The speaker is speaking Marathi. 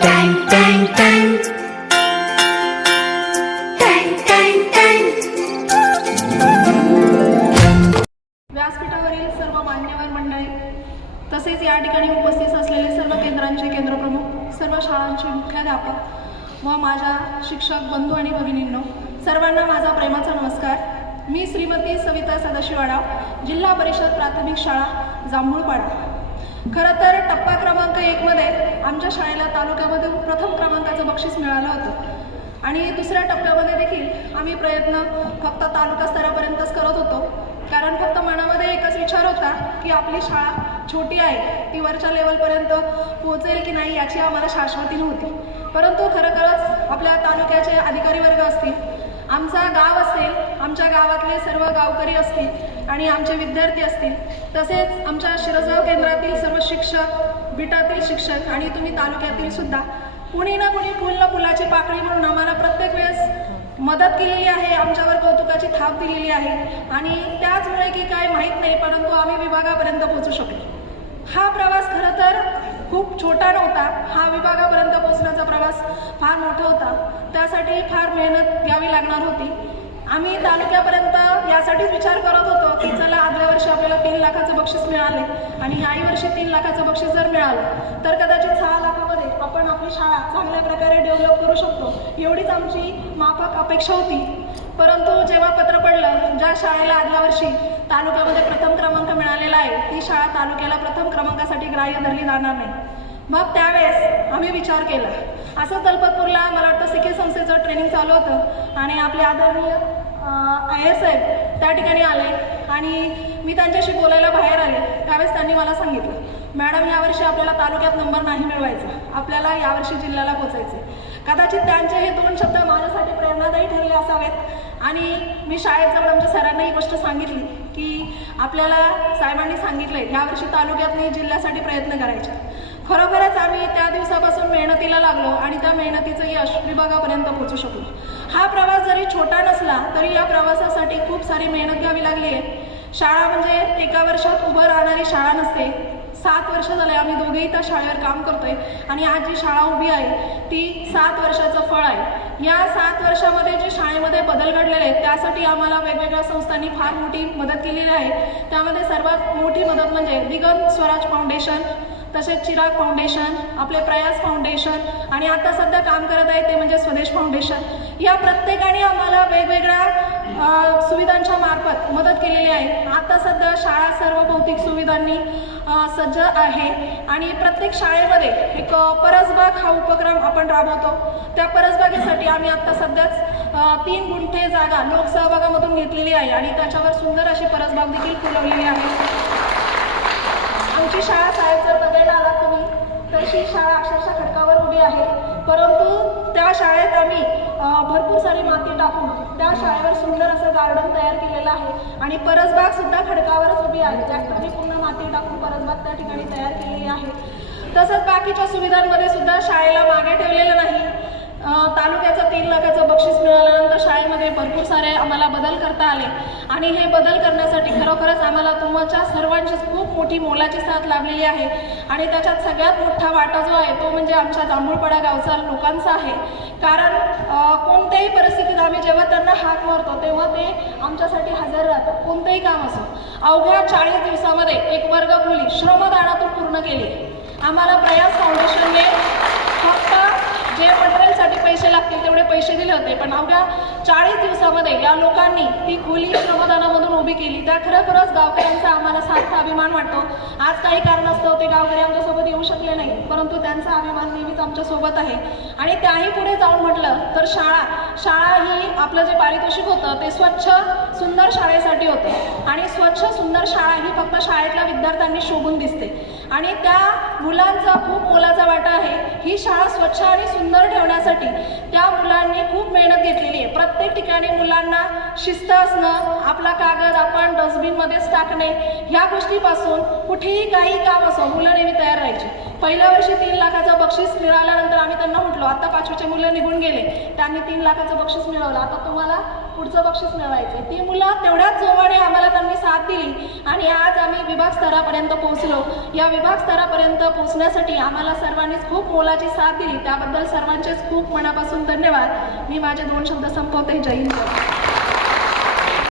टँग टँग टँग टँग टँग टँग. व्यासपीठावरील सर्व मान्यवर मंडळी, तसेच या ठिकाणी उपस्थित असलेले सर्व केंद्रांचे केंद्रप्रमुख, सर्व शाळांचे मुख्याध्यापक व माझ्या शिक्षक बंधू आणि भगिनींनो, सर्वांना माझा प्रेमाचा नमस्कार. मी श्रीमती सविता सदाशिवाडा, जिल्हा परिषद प्राथमिक शाळा जांभूळपाडा. खरं तर टप्पा क्रमांक 1 मध्ये आमच्या शाळेला तालुक्यामध्ये प्रथम क्रमांकाचं बक्षीस मिळालं होतं आणि दुसऱ्या टप्प्यामध्ये देखील आम्ही प्रयत्न फक्त तालुका स्तरापर्यंतच करत होतो, कारण फक्त मनामध्ये एकच विचार होता की आपली शाळा छोटी आहे, ती वरच्या लेवलपर्यंत पोहोचेल की नाही याची आम्हाला शाश्वती नव्हती. परंतु खरोखरच आपल्या तालुक्याचे अधिकारी वर्ग असतील, आमचा गाव असेल, आमच्या गावातले सर्व गावकरी असतील आणि आमचे विद्यार्थी असतील, तसेच आमच्या शिरसगाव केंद्रातील सर्व शिक्षक, बिटातील शिक्षक आणि तुम्ही तालुक्यातील सुद्धा कुणी ना कुणी फुल ना फुलाची पाकळी म्हणून आम्हाला प्रत्येक वेळेस मदत केलेली आहे, आमच्यावर कौतुकाची थाप दिलेली आहे आणि त्याचमुळे की काय माहीत नाही, परंतु आम्ही विभागापर्यंत पोहोचू शकलो. हा प्रवास खरं तर खूप छोटा नव्हता, हा विभागापर्यंत पोहोचण्याचा प्रवास फार मोठा होता. त्यासाठी फार मेहनत घ्यावी लागणार होती. आम्ही तालुक्यापर्यंत यासाठीच विचार करत होतो की चला आदल्या वर्षी आपल्याला 3 लाखाचं बक्षीस मिळाले आणि ह्याही वर्षी 3 लाखाचं बक्षीस जर मिळालं तर कदाचित 6 लाखामध्ये आपण आपली शाळा चांगल्या प्रकारे डेव्हलप करू शकतो, एवढीच आमची माफक अपेक्षा होती. परंतु जेव्हा पत्र पडलं, ज्या शाळेला आदल्या वर्षी तालुक्यामध्ये प्रथम क्रमांक मिळालेला आहे, ती शाळा तालुक्याला प्रथम क्रमांकासाठी ग्राह्य धरली जाणार नाही. मग त्यावेळेस आम्ही विचार केला. असं दलपतपूरला मला वाटतं सिके संस्थेचं ट्रेनिंग चालू होतं आणि आपले आदरणीय आयर साहेब त्या ठिकाणी आले आणि मी त्यांच्याशी बोलायला बाहेर आले. त्यावेळेस त्यांनी मला सांगितलं, मॅडम यावर्षी आपल्याला तालुक्यात नंबर नाही मिळवायचा, आपल्याला यावर्षी जिल्ह्याला पोचायचे. कदाचित त्यांचे हे 2 शब्द माझ्यासाठी प्रेरणादायी ठरले असावेत आणि मी शाळेत जाऊन आमच्या सरांना ही गोष्ट सांगितली की आपल्याला साहेबांनी सांगितलंय यावर्षी तालुक्यातनी जिल्ह्यासाठी प्रयत्न करायचे. खरोखरच आम्ही त्या दिवसापासून मेहनतीला लागलो आणि त्या मेहनतीचं यश विभागापर्यंत पोहोचू शकलो. हा प्रवास जरी छोटा नसला तरी या प्रवासासाठी खूप सारी मेहनत घ्यावी लागली आहे. शाळा म्हणजे एका वर्षात उभं राहणारी शाळा नसते. 7 वर्ष झाले आम्ही दोघेही त्या शाळेवर काम करतोय आणि आज जी शाळा उभी आहे ती 7 वर्षाचं फळ आहे. या 7 वर्षामध्ये जे शाळेमध्ये बदल घडलेले आहेत त्यासाठी आम्हाला वेगवेगळ्या संस्थांनी फार मोठी मदत केलेली आहे. त्यामध्ये सर्वात मोठी मदत म्हणजे दिगंत स्वराज फाउंडेशन, तसेच चिराग फाउंडेशन, आपले प्रयास फाउंडेशन आणि आता सध्या काम करत आहे ते म्हणजे स्वदेश फाउंडेशन. या प्रत्येकाने आम्हाला वेगवेगळ्या सुविधांच्या मार्फत मदत केलेली आहे. आता सध्या शाळा सर्व भौतिक सुविधांनी सज्ज आहे आणि प्रत्येक शाळेमध्ये एक परसबाग हा उपक्रम आपण राबवतो. त्या परसबागेसाठी आम्ही आता सध्याच 3 गुंठे जागा लोकसहभागामधून घेतलेली आहे आणि त्याच्यावर सुंदर अशी परसबाग देखील फुलवलेली आहे. आमची शाळा साहेब जर बघायला आला तुम्ही तर ही शाळा अक्षरशः खडकावर उभी आहे, परंतु त्या शाळेत आम्ही भरपूर सारी माती टाकून त्या शाळेवर सुंदर असं गार्डन तयार केलेलं आहे आणि परसबाग सुद्धा खडकावरच उभी आहे. त्यात पूर्ण माती टाकून परसबाग त्या ठिकाणी तयार केलेली आहे. तसंच बाकीच्या सुविधांमध्ये सुद्धा शाळेला मागे ठेवलेलं नाही. तालुक्याचं 3 लाखाचं बक्षीस मिळाल्यानंतर शाळेमध्ये भरपूर सारे आम्हाला बदल करता आले आणि हे बदल करण्यासाठी खरोखरच आम्हाला तुमच्या सर्वांचीच खूप मोठी मोलाची साथ लाभलेली आहे आणि त्याच्यात सगळ्यात मोठा वाटा जो आहे तो म्हणजे आमच्या जांभूळपाडा गावचा लोकांचा आहे. कारण कोणत्याही परिस्थितीत आम्ही जेव्हा त्यांना हाक मारतो तेव्हा ते आमच्यासाठी हजर राहतात. कोणतेही काम असो, अवघ्या 40 दिवसामध्ये एक वर्ग खोली श्रमदानातून पूर्ण केली. आम्हाला प्रयास फाउंडेशनने फक्त जे मटेरियलसाठी पैसे लागतील तेवढे पैसे दिले होते, पण अवघ्या 40 दिवसामध्ये या लोकांनी ती खोली श्रमदानामधून उभी केली. त्या खरोखरच गावकऱ्यांचा आम्हाला सार्थ अभिमान वाटतो. आज काही कारणास्तव ते गावकरी आमच्यासोबत येऊ शकले नाही, परंतु त्यांचा अभिमान नेहमीच आमच्यासोबत आहे. आणि त्याही पुढे जाऊन म्हटलं तर शाळा ही आपलं जे पारितोषिक होतं ते स्वच्छ सुंदर शाळेसाठी होतं आणि स्वच्छ सुंदर शाळा ही फक्त शाळेतल्या विद्यार्थ्यांनी शोभून दिसते आणि त्या मुलांचा खूप मोलाचा वाटा आहे. ही शाळा स्वच्छ आणि सुंदर ठेवण्यासाठी त्या मुलांनी खूप मेहनत घेतलेली आहे. प्रत्येक ठिकाणी मुलांना शिस्त असणं, आपला कागद आपण डस्टबिनमध्येच टाकणे, ह्या गोष्टीपासून कुठेही काही काम असो मुलं नेहमी तयार राहायची. पहिल्या वर्षी 3 लाखाचं बक्षीस मिळाल्यानंतर आम्ही त्यांना म्हटलो, आता 5वीचे मुलं निघून गेले, त्यांनी 3 लाखाचं बक्षीस मिळवलं, आता तुम्हाला पुढचं बक्षीस मिळवायचं. ती मुलं तेवढ्याच जोमाने आम्हाला त्यांनी साथ दिली आणि आज आम्ही विभाग स्तरापर्यंत पोहोचलो. या विभाग स्तरापर्यंत पोहोचण्यासाठी आम्हाला सर्वांनीच खूप मोलाची साथ दिली. त्याबद्दल सर्वांचेच खूप मनापासून धन्यवाद. मी माझे 2 शब्द संपवते. जय हिंद.